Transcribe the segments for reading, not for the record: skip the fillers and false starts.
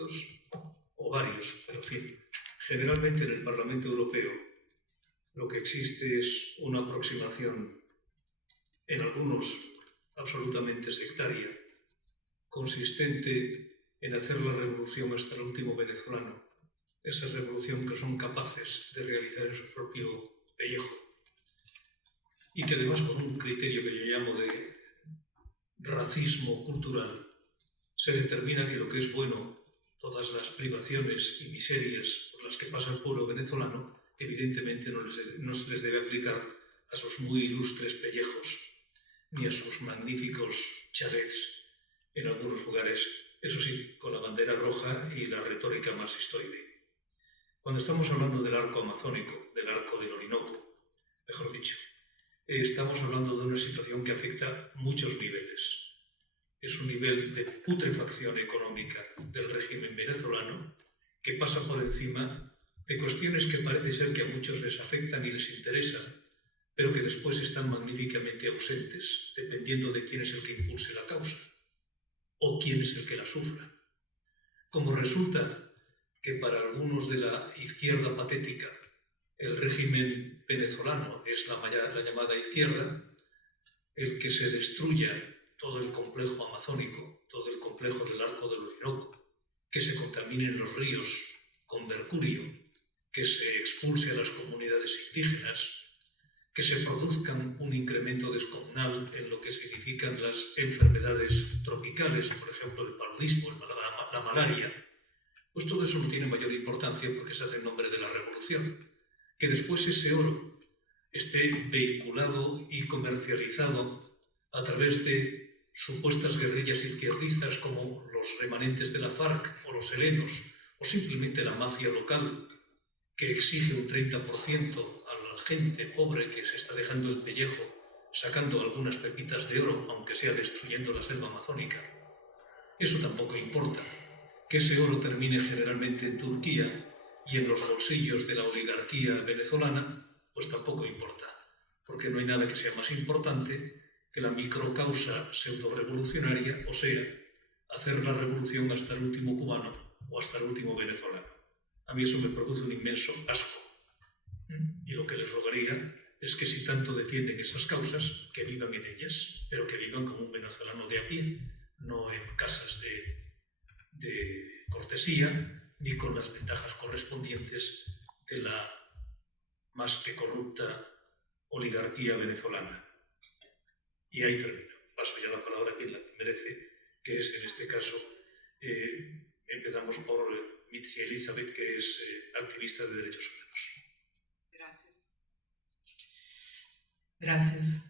parlamentos, o varios, pero en fin, generalmente en el Parlamento Europeo lo que existe es una aproximación, en algunos absolutamente sectaria, consistente en hacer la revolución hasta el último venezolano, esa revolución que son capaces de realizar en su propio pellejo, y que además con un criterio que yo llamo de racismo cultural se determina que lo que es bueno, todas las privaciones y miserias por las que pasa el pueblo venezolano, evidentemente no se les debe aplicar a sus muy ilustres pellejos ni a sus magníficos chalets en algunos lugares, eso sí, con la bandera roja y la retórica marxistoide. Cuando estamos hablando del arco amazónico, del arco del Orinoco, mejor dicho, estamos hablando de una situación que afecta muchos niveles. Es un nivel de putrefacción económica del régimen venezolano que pasa por encima de cuestiones que parece ser que a muchos les afectan y les interesan, pero que después están magníficamente ausentes, dependiendo de quién es el que impulse la causa o quién es el que la sufra. Como resulta que para algunos de la izquierda patética el régimen venezolano es la llamada izquierda, el que se destruya todo el complejo amazónico, todo el complejo del arco del Orinoco, que se contaminen los ríos con mercurio, que se expulse a las comunidades indígenas, que se produzcan un incremento descomunal en lo que significan las enfermedades tropicales, por ejemplo el paludismo, la malaria, pues todo eso no tiene mayor importancia porque se hace en nombre de la revolución. Que después ese oro esté vehiculado y comercializado a través de supuestas guerrillas izquierdistas como los remanentes de la FARC o los helenos, o simplemente la mafia local que exige un 30% a la gente pobre que se está dejando el pellejo sacando algunas pepitas de oro, aunque sea destruyendo la selva amazónica. Eso tampoco importa. Que ese oro termine generalmente en Turquía y en los bolsillos de la oligarquía venezolana, pues tampoco importa, porque no hay nada que sea más importante que la microcausa pseudo-revolucionaria, o sea, hacer la revolución hasta el último cubano o hasta el último venezolano. A mí eso me produce un inmenso asco. Y lo que les rogaría es que si tanto defienden esas causas, que vivan en ellas, pero que vivan como un venezolano de a pie, no en casas de cortesía, ni con las ventajas correspondientes de la más que corrupta oligarquía venezolana. Y ahí termino. Paso ya la palabra a quien la merece, que es en este caso, empezamos por Mitzi Elizabeth, que es activista de derechos humanos. Gracias.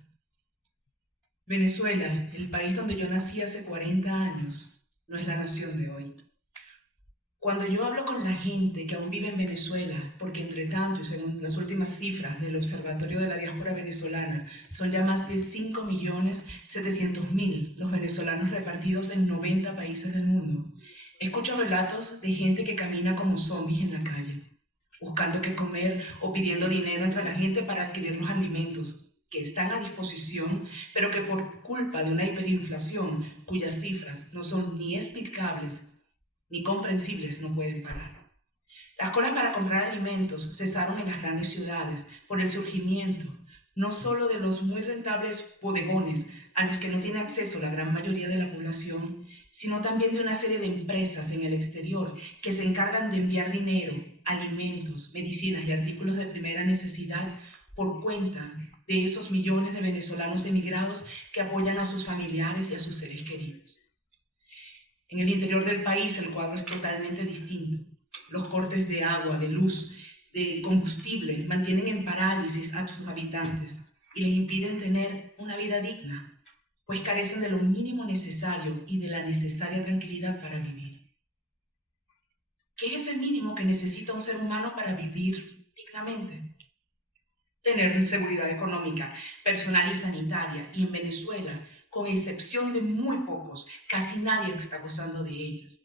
Venezuela, el país donde yo nací hace 40 años, no es la nación de hoy. Cuando yo hablo con la gente que aún vive en Venezuela, porque entre tanto, según las últimas cifras del Observatorio de la Diáspora Venezolana, son ya más de 5.700.000 los venezolanos repartidos en 90 países del mundo, escucho relatos de gente que camina como zombies en la calle, buscando qué comer o pidiendo dinero entre la gente para adquirir los alimentos que están a disposición, pero que por culpa de una hiperinflación cuyas cifras no son ni explicables ni comprensibles no pueden parar. Las colas para comprar alimentos cesaron en las grandes ciudades por el surgimiento no solo de los muy rentables bodegones a los que no tiene acceso la gran mayoría de la población, sino también de una serie de empresas en el exterior que se encargan de enviar dinero, alimentos, medicinas y artículos de primera necesidad por cuenta de esos millones de venezolanos emigrados que apoyan a sus familiares y a sus seres queridos. En el interior del país el cuadro es totalmente distinto. Los cortes de agua, de luz, de combustible mantienen en parálisis a sus habitantes y les impiden tener una vida digna, pues carecen de lo mínimo necesario y de la necesaria tranquilidad para vivir. ¿Qué es ese mínimo que necesita un ser humano para vivir dignamente? Tener seguridad económica, personal y sanitaria, y en Venezuela, con excepción de muy pocos, casi nadie está gozando de ellas.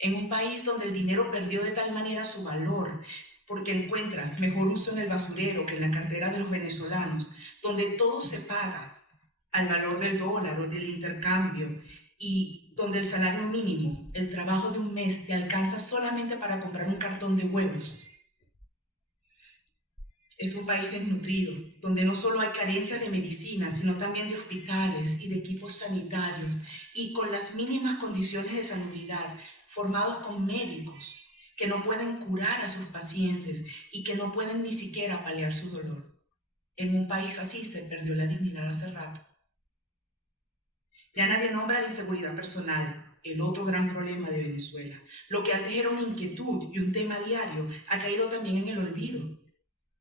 En un país donde el dinero perdió de tal manera su valor, porque encuentra mejor uso en el basurero que en la cartera de los venezolanos, donde todo se paga al valor del dólar o del intercambio, y donde el salario mínimo, el trabajo de un mes, te alcanza solamente para comprar un cartón de huevos. Es un país desnutrido, donde no solo hay carencias de medicina, sino también de hospitales y de equipos sanitarios, y con las mínimas condiciones de salubridad, formados con médicos que no pueden curar a sus pacientes y que no pueden ni siquiera paliar su dolor. En un país así se perdió la dignidad hace rato. Ya nadie nombra la inseguridad personal, el otro gran problema de Venezuela. Lo que antes era una inquietud y un tema diario ha caído también en el olvido.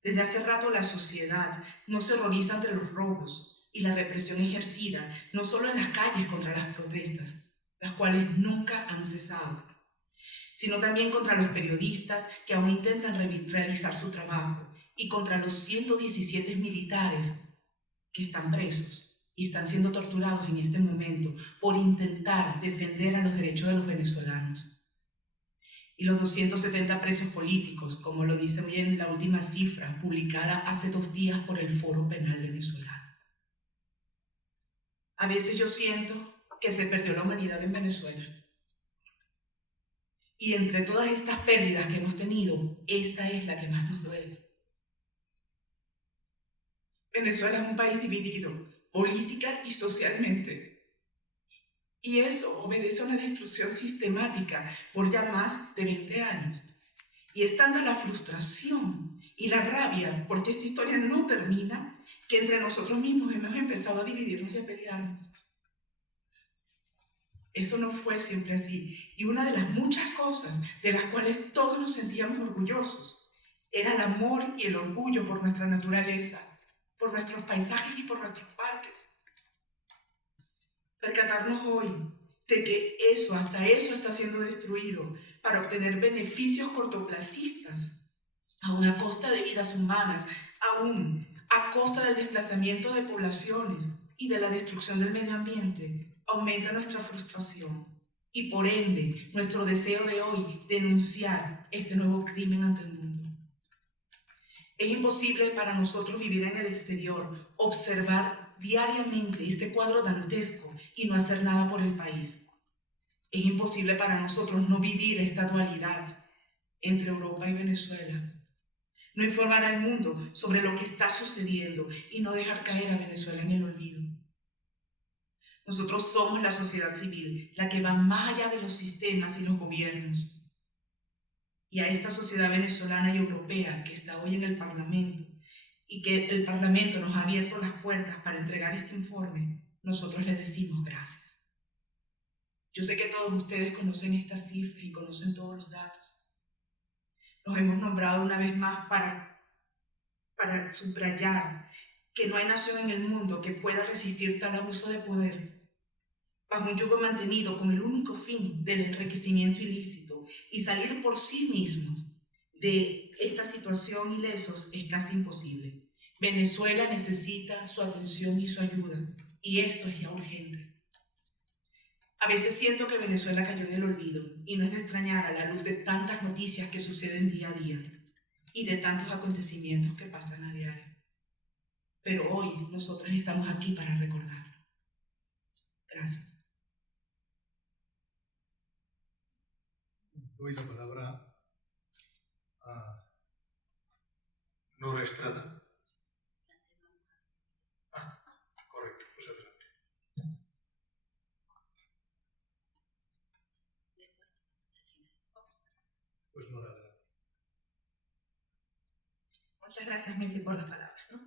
Desde hace rato la sociedad no se horroriza ante los robos y la represión ejercida no solo en las calles contra las protestas, las cuales nunca han cesado, sino también contra los periodistas que aún intentan realizar su trabajo y contra los 117 militares que están presos y están siendo torturados en este momento por intentar defender a los derechos de los venezolanos. Y los 270 presos políticos, como lo dice bien la última cifra publicada hace 2 días por el Foro Penal Venezolano. A veces yo siento que se perdió la humanidad en Venezuela. Y entre todas estas pérdidas que hemos tenido, esta es la que más nos duele. Venezuela es un país dividido, política y socialmente. Y eso obedece a una destrucción sistemática por ya más de 20 años. Y es tanta la frustración y la rabia porque esta historia no termina, que entre nosotros mismos hemos empezado a dividirnos y a pelearnos. Eso no fue siempre así. Y una de las muchas cosas de las cuales todos nos sentíamos orgullosos era el amor y el orgullo por nuestra naturaleza, por nuestros paisajes y por nuestros parques. Percatarnos hoy de que hasta eso está siendo destruido para obtener beneficios cortoplacistas, aún a costa de vidas humanas, aún a costa del desplazamiento de poblaciones y de la destrucción del medio ambiente, aumenta nuestra frustración y por ende nuestro deseo de hoy denunciar este nuevo crimen ante el mundo. Es imposible para nosotros vivir en el exterior, observar diariamente este cuadro dantesco y no hacer nada por el país. Es imposible para nosotros no vivir esta dualidad entre Europa y Venezuela. No informar al mundo sobre lo que está sucediendo y no dejar caer a Venezuela en el olvido. Nosotros somos la sociedad civil, la que va más allá de los sistemas y los gobiernos. Y a esta sociedad venezolana y europea que está hoy en el Parlamento y que el Parlamento nos ha abierto las puertas para entregar este informe, nosotros les decimos gracias. Yo sé que todos ustedes conocen estas cifras y conocen todos los datos. Nos hemos nombrado una vez más para subrayar que no hay nación en el mundo que pueda resistir tal abuso de poder, bajo un yugo mantenido con el único fin del enriquecimiento ilícito y salir por sí mismos de esta situación ilesos es casi imposible. Venezuela necesita su atención y su ayuda, y esto es ya urgente. A veces siento que Venezuela cayó en el olvido, y no es de extrañar a la luz de tantas noticias que suceden día a día y de tantos acontecimientos que pasan a diario. Pero hoy nosotros estamos aquí para recordarlo. Gracias. Doy la palabra a Nora Estrada. Correcto, pues adelante. Pues Nora, adelante. Muchas gracias, Milsi, por las palabras, ¿no?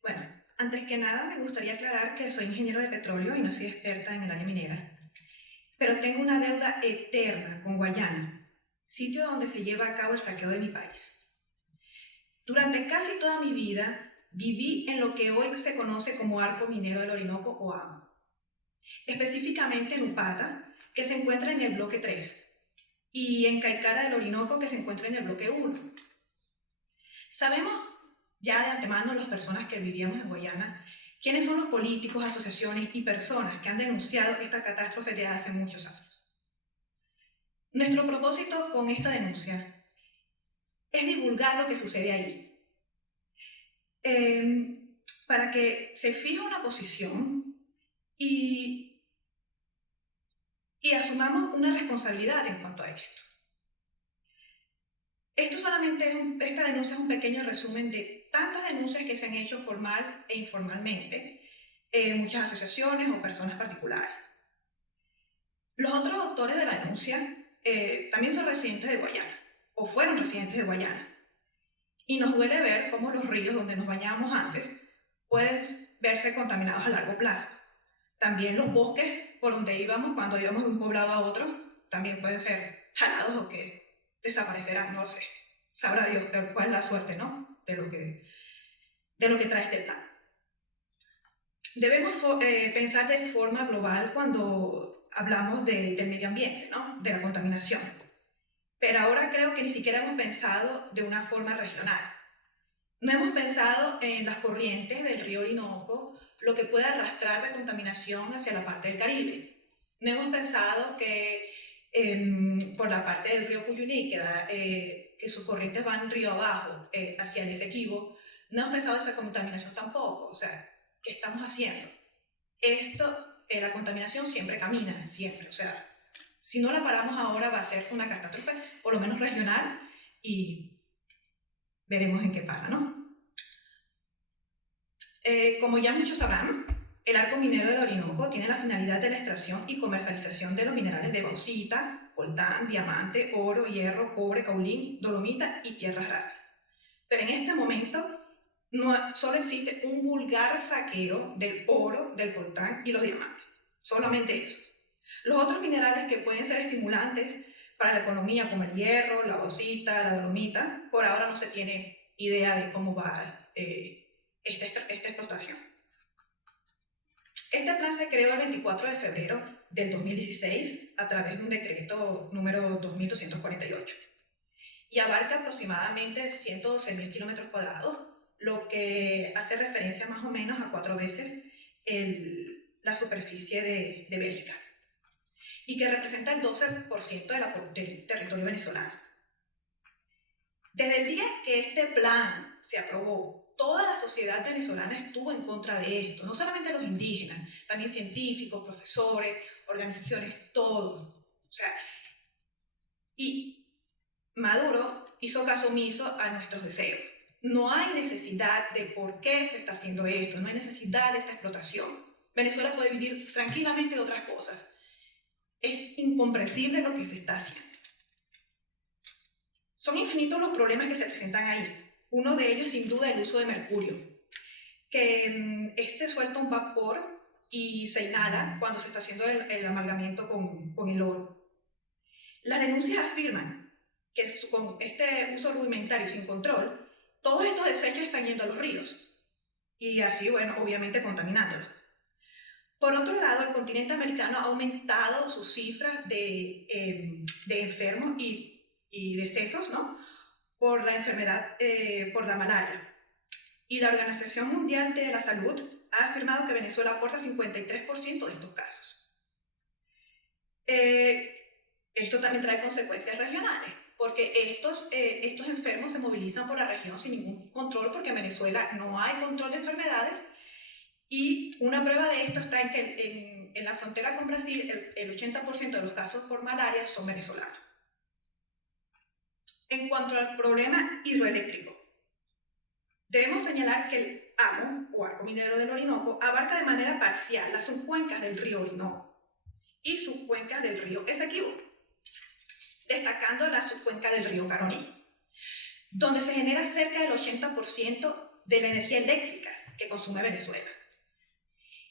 Bueno, antes que nada me gustaría aclarar que soy ingeniero de petróleo y no soy experta en el área minera, pero tengo una deuda eterna con Guayana, sitio donde se lleva a cabo el saqueo de mi país. Durante casi toda mi vida viví en lo que hoy se conoce como Arco Minero del Orinoco o AMO, específicamente en Upata, que se encuentra en el bloque 3, y en Caicara del Orinoco, que se encuentra en el bloque 1. Sabemos ya de antemano las personas que vivíamos en Guayana quiénes son los políticos, asociaciones y personas que han denunciado esta catástrofe de hace muchos años. Nuestro propósito con esta denuncia es divulgar lo que sucede allí, para que se fije una posición y y asumamos una responsabilidad en cuanto a esto. Esta denuncia es un pequeño resumen de tantas denuncias que se han hecho formal e informalmente en muchas asociaciones o personas particulares. Los otros autores de la denuncia también son residentes de Guayana, o fueron residentes de Guayana, y nos duele ver cómo los ríos donde nos bañábamos antes pueden verse contaminados a largo plazo. También los bosques por donde íbamos cuando íbamos de un poblado a otro también pueden ser talados o que desaparecerán, no lo sé. Sabrá Dios cuál es la suerte, ¿no? de lo que trae este plan. Debemos pensar de forma global cuando hablamos del medio ambiente, ¿no? De la contaminación. Pero ahora creo que ni siquiera hemos pensado de una forma regional. No hemos pensado en las corrientes del río Orinoco, lo que puede arrastrar de contaminación hacia la parte del Caribe. No hemos pensado que por la parte del río Cuyuní, que sus corrientes van río abajo hacia el Esequibo, no hemos pensado esa contaminación tampoco. O sea, ¿qué estamos haciendo? La contaminación siempre camina, siempre. O sea, si no la paramos ahora va a ser una catástrofe, por lo menos regional, y veremos en qué para, ¿no? Como ya muchos sabrán, el arco minero del Orinoco tiene la finalidad de la extracción y comercialización de los minerales de bauxita, coltán, diamante, oro, hierro, cobre, caolín, dolomita y tierras raras. Pero en este momento solo existe un vulgar saqueo del oro, del coltán y los diamantes. Solamente eso. Los otros minerales que pueden ser estimulantes para la economía, como el hierro, la bauxita, la dolomita, por ahora no se tiene idea de cómo va esta explotación. Este plan se creó el 24 de febrero del 2016 a través de un decreto número 2248 y abarca aproximadamente 112.000 kilómetros cuadrados, lo que hace referencia más o menos a 4 veces la superficie de Bélgica, y que representa el 12% del territorio venezolano. Desde el día que este plan se aprobó, toda la sociedad venezolana estuvo en contra de esto, no solamente los indígenas, también científicos, profesores, organizaciones, todos. O sea, y Maduro hizo caso omiso a nuestros deseos. No hay necesidad de por qué se está haciendo esto, no hay necesidad de esta explotación. Venezuela puede vivir tranquilamente de otras cosas. Es incomprensible lo que se está haciendo. Son infinitos los problemas que se presentan ahí. Uno de ellos, sin duda, el uso de mercurio, que suelta un vapor y se inhala cuando se está haciendo el amalgamiento con el oro. Las denuncias afirman que con este uso rudimentario y sin control, todos estos desechos están yendo a los ríos y así, bueno, obviamente contaminándolos. Por otro lado, el continente americano ha aumentado sus cifras de enfermos y decesos, ¿no? Por la enfermedad, por la malaria. Y la Organización Mundial de la Salud ha afirmado que Venezuela aporta 53% de estos casos. Esto también trae consecuencias regionales, porque estos enfermos se movilizan por la región sin ningún control, porque en Venezuela no hay control de enfermedades. Y una prueba de esto está en que en la frontera con Brasil el 80% de los casos por malaria son venezolanos. En cuanto al problema hidroeléctrico, debemos señalar que el AMO, o Arco Minero del Orinoco, abarca de manera parcial las subcuencas del río Orinoco y subcuencas del río Esequibo, destacando la subcuenca del río Caroní, donde se genera cerca del 80% de la energía eléctrica que consume Venezuela.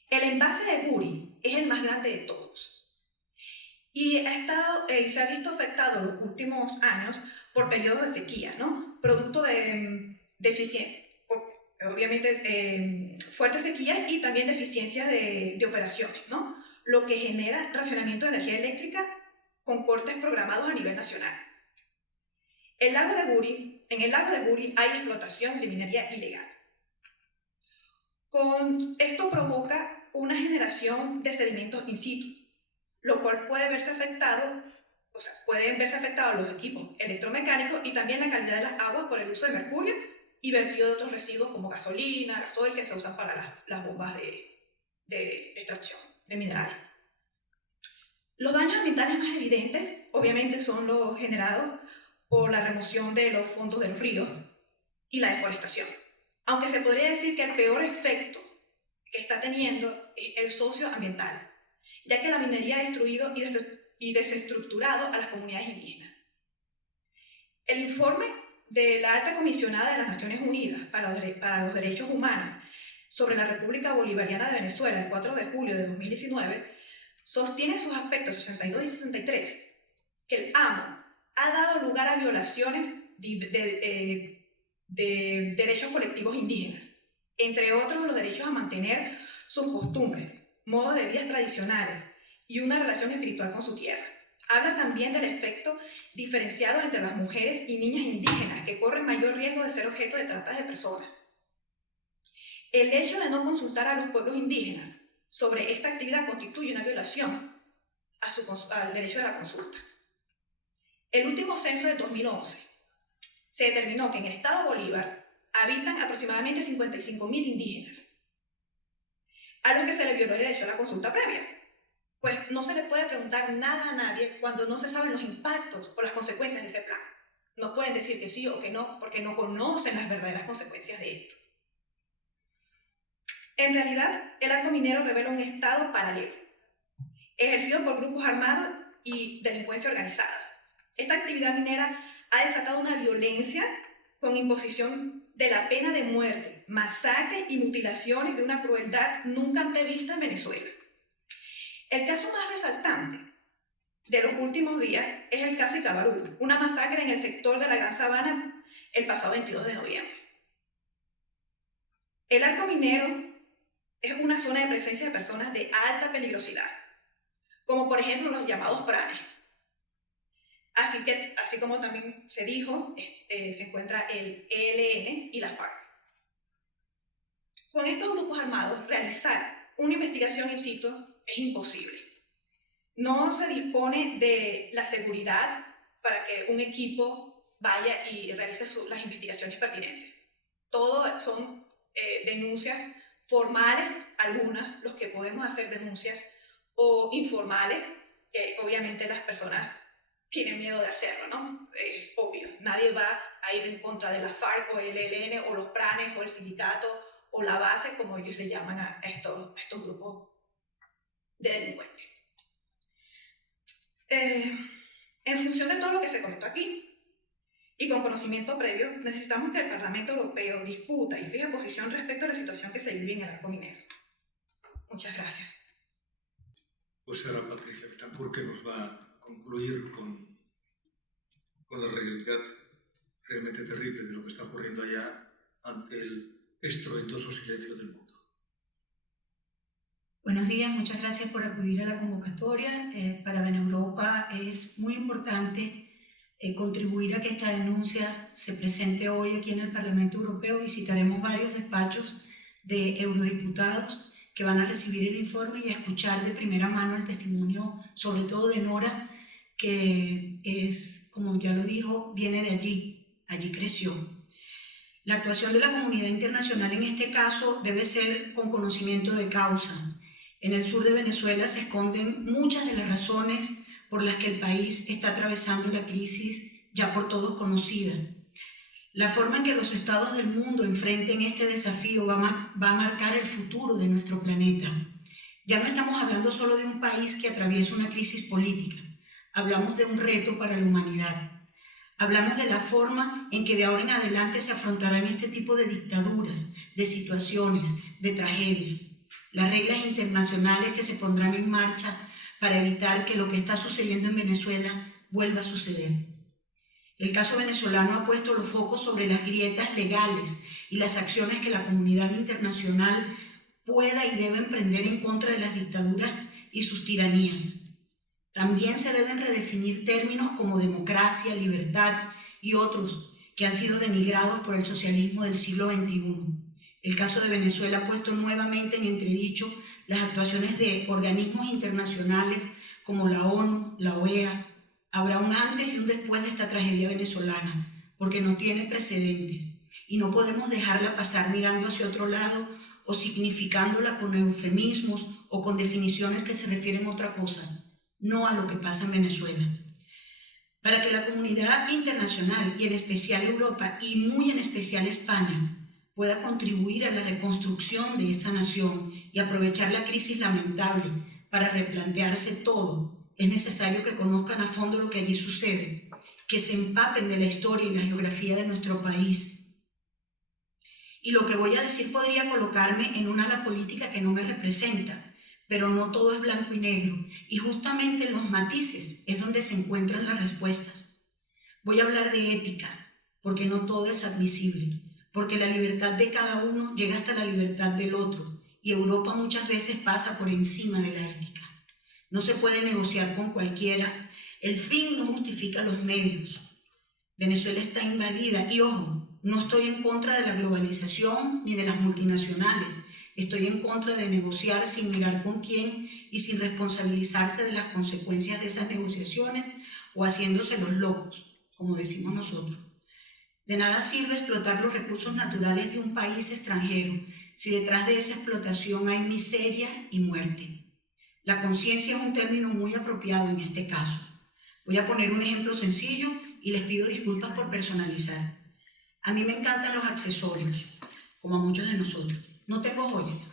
El embalse de Guri es el más grande de todos y se ha visto afectado en los últimos años por periodos de sequía, ¿no? Producto de deficiencia, obviamente fuerte sequía y también deficiencias de operaciones, ¿no? Lo que genera racionamiento de energía eléctrica con cortes programados a nivel nacional. En el lago de Guri hay explotación de minería ilegal. Esto provoca una generación de sedimentos in situ, lo cual pueden verse afectados los equipos electromecánicos y también la calidad de las aguas por el uso de mercurio y vertido de otros residuos como gasolina, gasoil, que se usan para las bombas de extracción de minerales. Los daños ambientales más evidentes, obviamente, son los generados por la remoción de los fondos de los ríos y la deforestación. Aunque se podría decir que el peor efecto que está teniendo es el socioambiental, ya que la minería ha destruido y desestructurado a las comunidades indígenas. El informe de la Alta Comisionada de las Naciones Unidas para los Derechos Humanos sobre la República Bolivariana de Venezuela, el 4 de julio de 2019, sostiene en sus aspectos 62 y 63 que el AMO ha dado lugar a violaciones de derechos colectivos indígenas, entre otros los derechos a mantener sus costumbres, modos de vida tradicionales y una relación espiritual con su tierra. Habla también del efecto diferenciado entre las mujeres y niñas indígenas que corren mayor riesgo de ser objeto de trata de personas. El hecho de no consultar a los pueblos indígenas sobre esta actividad constituye una violación al derecho de la consulta. El último censo de 2011 se determinó que en el estado Bolívar habitan aproximadamente 55.000 indígenas, a los que se le violó el derecho a la consulta previa. Pues no se le puede preguntar nada a nadie cuando no se saben los impactos o las consecuencias de ese plan. No pueden decir que sí o que no, porque no conocen las verdaderas consecuencias de esto. En realidad, el arco minero revela un estado paralelo, ejercido por grupos armados y delincuencia organizada. Esta actividad minera ha desatado una violencia con imposición de la pena de muerte, masacre y mutilaciones de una crueldad nunca antes vista en Venezuela. El caso más resaltante de los últimos días es el caso Icabarú, una masacre en el sector de la Gran Sabana el pasado 22 de noviembre. El arco minero es una zona de presencia de personas de alta peligrosidad, como por ejemplo los llamados pranes. Así como también se dijo, se encuentra el ELN y la FARC. Con estos grupos armados, realizar una investigación in situ es imposible. No se dispone de la seguridad para que un equipo vaya y realice las investigaciones pertinentes. Todo son denuncias formales, algunas, los que podemos hacer denuncias, o informales, que obviamente las personas tienen miedo de hacerlo, ¿no? Es obvio, nadie va a ir en contra de la FARC o el ELN o los pranes o el sindicato o la base, como ellos le llaman a estos grupos de delincuentes. En función de todo lo que se comentó aquí, y con conocimiento previo, necesitamos que el Parlamento Europeo discuta y fije posición respecto a la situación que se vive en el arco minero. Muchas gracias. Pues ahora Patricia Betancourt, que nos va a concluir con la realidad realmente terrible de lo que está ocurriendo allá ante el estruendoso silencio del mundo. Buenos días, muchas gracias por acudir a la convocatoria. Para Beneuropa es muy importante contribuir a que esta denuncia se presente hoy aquí en el Parlamento Europeo. Visitaremos varios despachos de eurodiputados que van a recibir el informe y a escuchar de primera mano el testimonio, sobre todo de Nora, que es, como ya lo dijo, viene de allí creció. La actuación de la comunidad internacional en este caso debe ser con conocimiento de causa. En el sur de Venezuela se esconden muchas de las razones por las que el país está atravesando la crisis ya por todos conocida. La forma en que los estados del mundo enfrenten este desafío va a marcar el futuro de nuestro planeta. Ya no estamos hablando solo de un país que atraviesa una crisis política, hablamos de un reto para la humanidad. Hablamos de la forma en que de ahora en adelante se afrontarán este tipo de dictaduras, de situaciones, de tragedias. Las reglas internacionales que se pondrán en marcha para evitar que lo que está sucediendo en Venezuela vuelva a suceder. El caso venezolano ha puesto los focos sobre las grietas legales y las acciones que la comunidad internacional pueda y debe emprender en contra de las dictaduras y sus tiranías. También se deben redefinir términos como democracia, libertad y otros que han sido denigrados por el socialismo del siglo XXI. El caso de Venezuela ha puesto nuevamente en entredicho las actuaciones de organismos internacionales como la ONU, la OEA. Habrá un antes y un después de esta tragedia venezolana, porque no tiene precedentes y no podemos dejarla pasar mirando hacia otro lado o significándola con eufemismos o con definiciones que se refieren a otra cosa. no a lo que pasa en Venezuela. Para que la comunidad internacional, y en especial Europa, y muy en especial España, pueda contribuir a la reconstrucción de esta nación y aprovechar la crisis lamentable para replantearse todo, es necesario que conozcan a fondo lo que allí sucede, que se empapen de la historia y la geografía de nuestro país. Y lo que voy a decir podría colocarme en una ala política que no me representa, pero no todo es blanco y negro, y justamente en los matices es donde se encuentran las respuestas. Voy a hablar de ética, porque no todo es admisible, porque la libertad de cada uno llega hasta la libertad del otro, y Europa muchas veces pasa por encima de la ética. No se puede negociar con cualquiera, el fin no justifica los medios. Venezuela está invadida, y ojo, no estoy en contra de la globalización ni de las multinacionales. Estoy en contra de negociar sin mirar con quién y sin responsabilizarse de las consecuencias de esas negociaciones o haciéndose los locos, como decimos nosotros. De nada sirve explotar los recursos naturales de un país extranjero si detrás de esa explotación hay miseria y muerte. La conciencia es un término muy apropiado en este caso. Voy a poner un ejemplo sencillo y les pido disculpas por personalizar. A mí me encantan los accesorios, como a muchos de nosotros. No tengo joyas.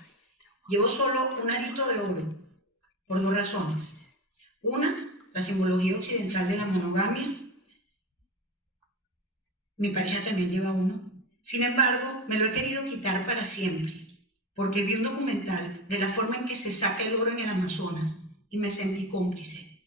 Llevo solo un arito de oro, por dos razones. Una, la simbología occidental de la monogamia. Mi pareja también lleva uno. Sin embargo, me lo he querido quitar para siempre, porque vi un documental de la forma en que se saca el oro en el Amazonas y me sentí cómplice.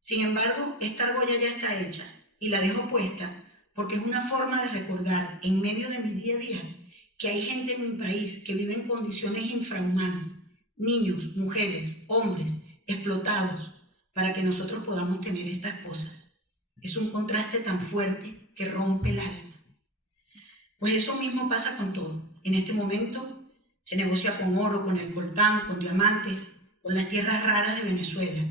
Sin embargo, esta argolla ya está hecha y la dejo puesta porque es una forma de recordar en medio de mi día a día que hay gente en mi país que vive en condiciones infrahumanas, niños, mujeres, hombres, explotados, para que nosotros podamos tener estas cosas. Es un contraste tan fuerte que rompe el alma. Pues eso mismo pasa con todo. En este momento se negocia con oro, con el coltán, con diamantes, con las tierras raras de Venezuela.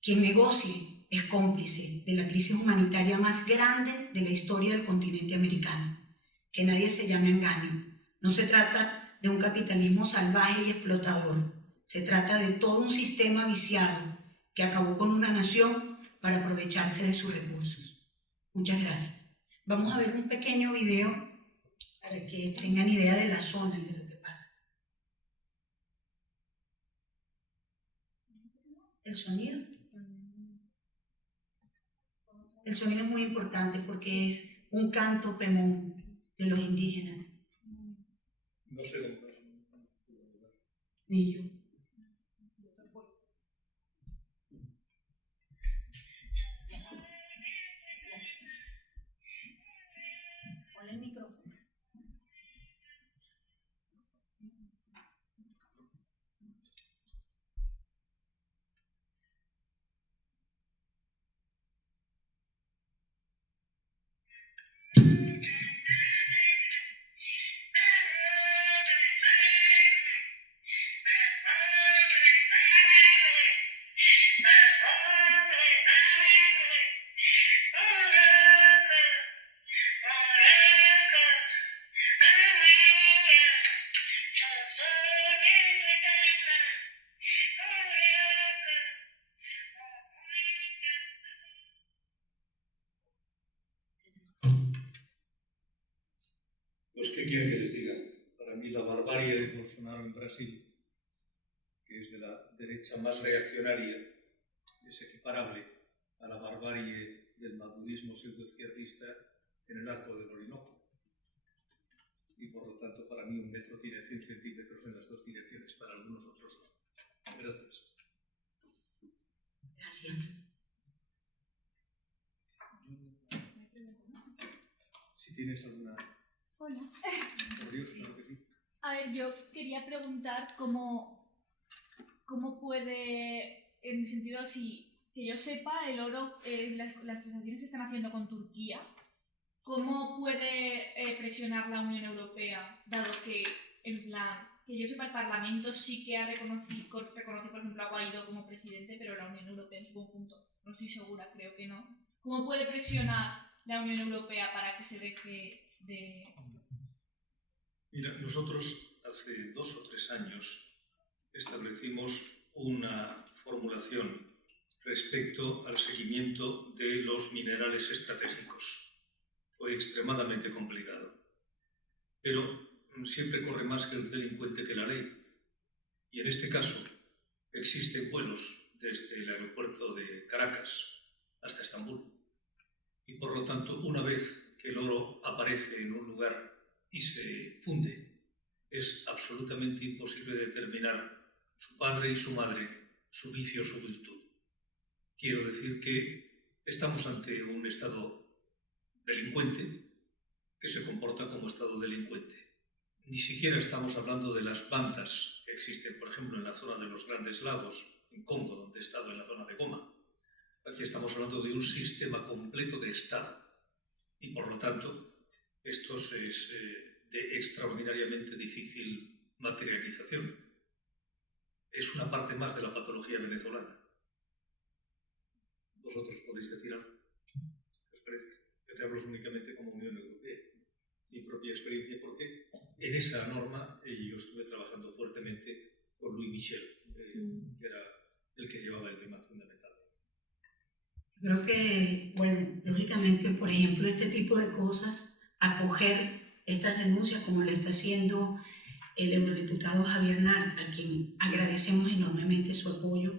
Quien negocie es cómplice de la crisis humanitaria más grande de la historia del continente americano. Que nadie se llame engaño. No se trata de un capitalismo salvaje y explotador. Se trata de todo un sistema viciado que acabó con una nación para aprovecharse de sus recursos. Muchas gracias. Vamos a ver un pequeño video para que tengan idea de la zona y de lo que pasa. ¿El sonido? El sonido es muy importante porque es un canto pemón de los indígenas. No sé cómo es. Ni yo. Ponle el micrófono. Pues, ¿qué quieren que les diga? Para mí la barbarie de Bolsonaro en Brasil, que es de la derecha más reaccionaria, es equiparable a la barbarie del madurismo pseudoizquierdista en el arco del Orinoco. Y por lo tanto, para mí un metro tiene 100 centímetros en las dos direcciones, para algunos otros no. Gracias. Gracias. Si tienes alguna... Hola. Por Dios, claro que sí. A ver, yo quería preguntar cómo puede, en el sentido, si que yo sepa, el oro, las transacciones se están haciendo con Turquía. ¿Cómo puede presionar la Unión Europea, dado que, en plan, que yo sepa, el Parlamento sí que ha reconoce, por ejemplo, a Guaidó como presidente, pero la Unión Europea en su conjunto, no estoy segura, creo que no. ¿Cómo puede presionar la Unión Europea para que se deje de...? Mira, nosotros hace 2 o 3 años establecimos una formulación respecto al seguimiento de los minerales estratégicos. Fue extremadamente complicado, pero siempre corre más el delincuente que la ley. Y en este caso existen vuelos desde el aeropuerto de Caracas hasta Estambul. Y por lo tanto, una vez que el oro aparece en un lugar y se funde, es absolutamente imposible determinar su padre y su madre, su vicio o su virtud. Quiero decir que estamos ante un Estado delincuente que se comporta como Estado delincuente. Ni siquiera estamos hablando de las bandas que existen, por ejemplo, en la zona de los Grandes Lagos, en Congo, donde he estado, en la zona de Goma. Aquí estamos hablando de un sistema completo de Estado. Y por lo tanto, esto es de extraordinariamente difícil materialización. Es una parte más de la patología venezolana. ¿Vosotros podéis decir algo? ¿Qué os parece? Yo te hablo únicamente como Unión Europea. Mi propia experiencia, porque en esa norma yo estuve trabajando fuertemente con Louis Michel, que era el que llevaba el tema fundamental. Creo que, bueno, lógicamente, por ejemplo, este tipo de cosas, acoger estas denuncias como lo está haciendo el eurodiputado Javier Nart, a quien agradecemos enormemente su apoyo,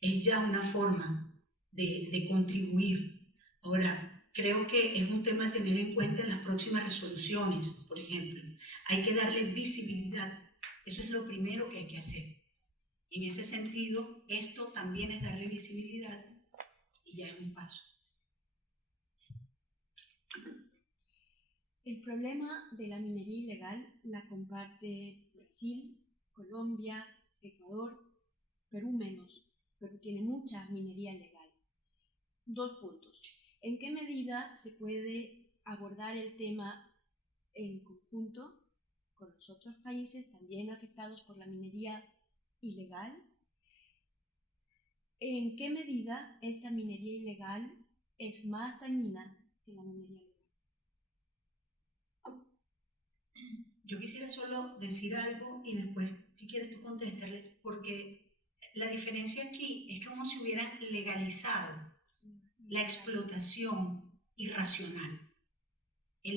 es ya una forma de contribuir. Ahora, creo que es un tema a tener en cuenta en las próximas resoluciones, por ejemplo. Hay que darle visibilidad. Eso es lo primero que hay que hacer. Y en ese sentido, esto también es darle visibilidad y ya es un paso. El problema de la minería ilegal la comparte Brasil, Colombia, Ecuador, Perú menos. Perú tiene mucha minería ilegal. 2 puntos. ¿En qué medida se puede abordar el tema en conjunto con los otros países también afectados por la minería ilegal? ¿En qué medida esta minería ilegal es más dañina que la minería legal? Yo quisiera solo decir algo y después, si quieres tú contestarle, porque la diferencia aquí es como si hubieran legalizado la explotación irracional.